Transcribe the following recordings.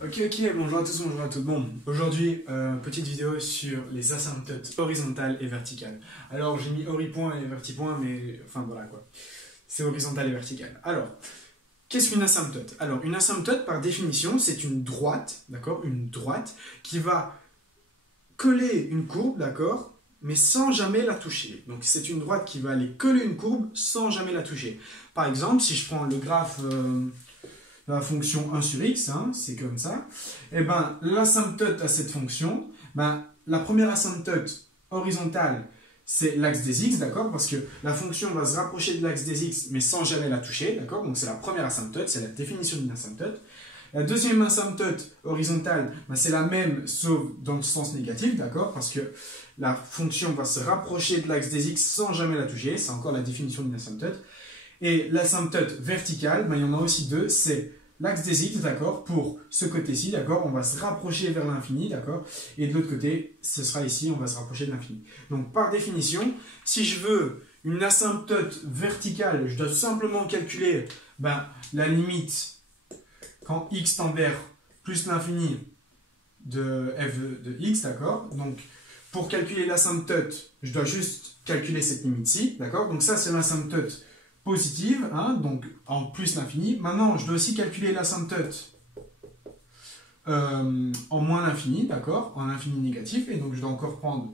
Ok, bonjour à tous, bonjour à toutes. Bon, aujourd'hui, petite vidéo sur les asymptotes horizontales et verticales. Alors, j'ai mis horipoint et vertipoint, mais enfin voilà quoi. C'est horizontal et vertical. Alors, qu'est-ce qu'une asymptote? Alors, une asymptote, par définition, c'est une droite, d'accord? Une droite qui va coller une courbe, d'accord? Mais sans jamais la toucher. Donc, c'est une droite qui va aller coller une courbe sans jamais la toucher. Par exemple, si je prends le graphe la fonction 1 sur x, hein, c'est comme ça, et ben l'asymptote à cette fonction, la première asymptote horizontale, c'est l'axe des x, d'accord, parce que la fonction va se rapprocher de l'axe des x, mais sans jamais la toucher, d'accord, donc c'est la première asymptote, c'est la définition d'une asymptote. La deuxième asymptote horizontale, c'est la même, sauf dans le sens négatif, d'accord, parce que la fonction va se rapprocher de l'axe des x sans jamais la toucher, c'est encore la définition d'une asymptote. Et l'asymptote verticale, il y en a aussi deux, c'est l'axe des x, d'accord, pour ce côté-ci, d'accord, on va se rapprocher vers l'infini, d'accord, et de l'autre côté, ce sera ici, on va se rapprocher de l'infini. Donc, par définition, si je veux une asymptote verticale, je dois simplement calculer la limite quand x tend vers plus l'infini de f de x, d'accord. Donc, pour calculer l'asymptote, je dois juste calculer cette limite-ci, d'accord. Donc, ça, c'est l'asymptote positive, hein, donc en plus l'infini. Maintenant, je dois aussi calculer l'asymptote en moins l'infini, d'accord, en infini négatif, et donc je dois encore prendre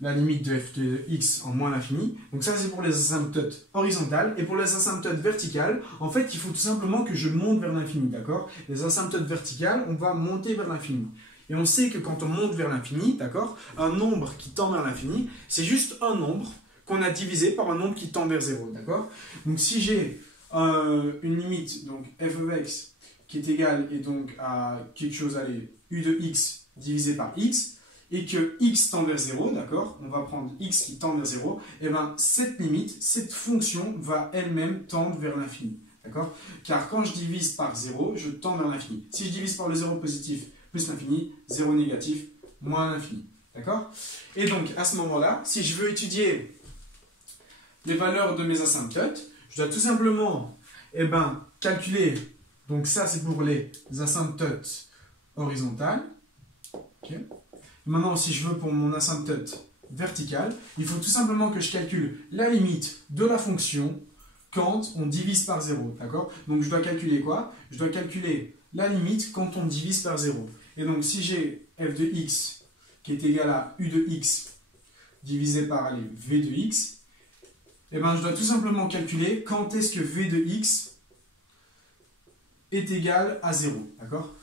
la limite de f de x en moins l'infini. Donc ça, c'est pour les asymptotes horizontales. Et pour les asymptotes verticales, en fait, il faut tout simplement que je monte vers l'infini, d'accord. Les asymptotes verticales, on va monter vers l'infini. Et on sait que quand on monte vers l'infini, d'accord, un nombre qui tend vers l'infini, c'est juste un nombre qu'on a divisé par un nombre qui tend vers 0, d'accord. Donc si j'ai une limite, donc f de x, qui est égale et donc à quelque chose, allez, u de x divisé par x, et que x tend vers 0, d'accord, on va prendre x qui tend vers 0, et bien cette limite, cette fonction va elle-même tendre vers l'infini, d'accord. Car quand je divise par 0, je tends vers l'infini. Si je divise par le 0 positif plus l'infini, 0 négatif moins l'infini, d'accord. Et donc à ce moment-là, si je veux étudier les valeurs de mes asymptotes, je dois tout simplement calculer, donc ça c'est pour les asymptotes horizontales. Okay. Maintenant, si je veux pour mon asymptote verticale, il faut tout simplement que je calcule la limite de la fonction quand on divise par 0, d'accord. Donc je dois calculer quoi? Je dois calculer la limite quand on divise par 0. Et donc si j'ai f de x qui est égal à u de x divisé par v de x, je dois tout simplement calculer quand est-ce que v de x est égal à 0, d'accord.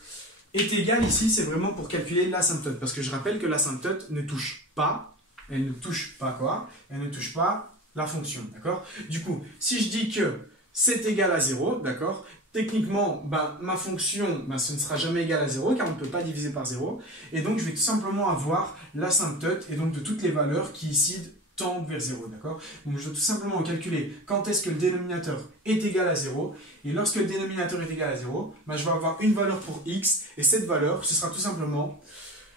Est égal ici, c'est vraiment pour calculer l'asymptote, parce que je rappelle que l'asymptote ne touche pas, elle ne touche pas quoi? Elle ne touche pas la fonction, d'accord. Du coup, si je dis que c'est égal à 0, d'accord, techniquement, ma fonction, ce ne sera jamais égal à 0, car on ne peut pas diviser par 0, et donc je vais tout simplement avoir l'asymptote, et donc de toutes les valeurs qui ici tendent vers 0, d'accord. Donc je dois tout simplement calculer quand est-ce que le dénominateur est égal à 0, et lorsque le dénominateur est égal à 0, je vais avoir une valeur pour x, et cette valeur, ce sera tout simplement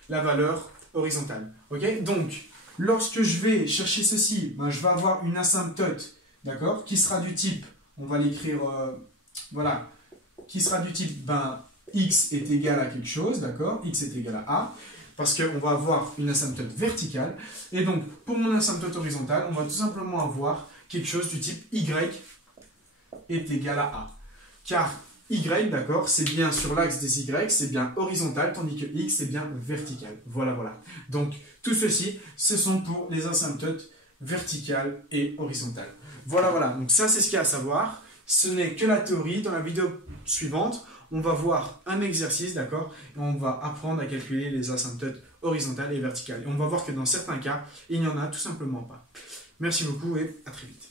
la valeur horizontale, ok. Donc, lorsque je vais chercher ceci, je vais avoir une asymptote, d'accord, qui sera du type, on va l'écrire, voilà, qui sera du type, x est égal à quelque chose, d'accord, x est égal à a, parce qu'on va avoir une asymptote verticale, et donc pour mon asymptote horizontale, on va tout simplement avoir quelque chose du type y est égal à a. Car y, d'accord, c'est bien sur l'axe des y, c'est bien horizontal, tandis que x, c'est bien vertical. Voilà, voilà. Donc tout ceci, ce sont pour les asymptotes verticales et horizontales. Voilà, voilà. Donc ça, c'est ce qu'il y a à savoir. Ce n'est que la théorie. Dans la vidéo suivante, on va voir un exercice, d'accord, et on va apprendre à calculer les asymptotes horizontales et verticales. Et on va voir que dans certains cas, il n'y en a tout simplement pas. Merci beaucoup et à très vite.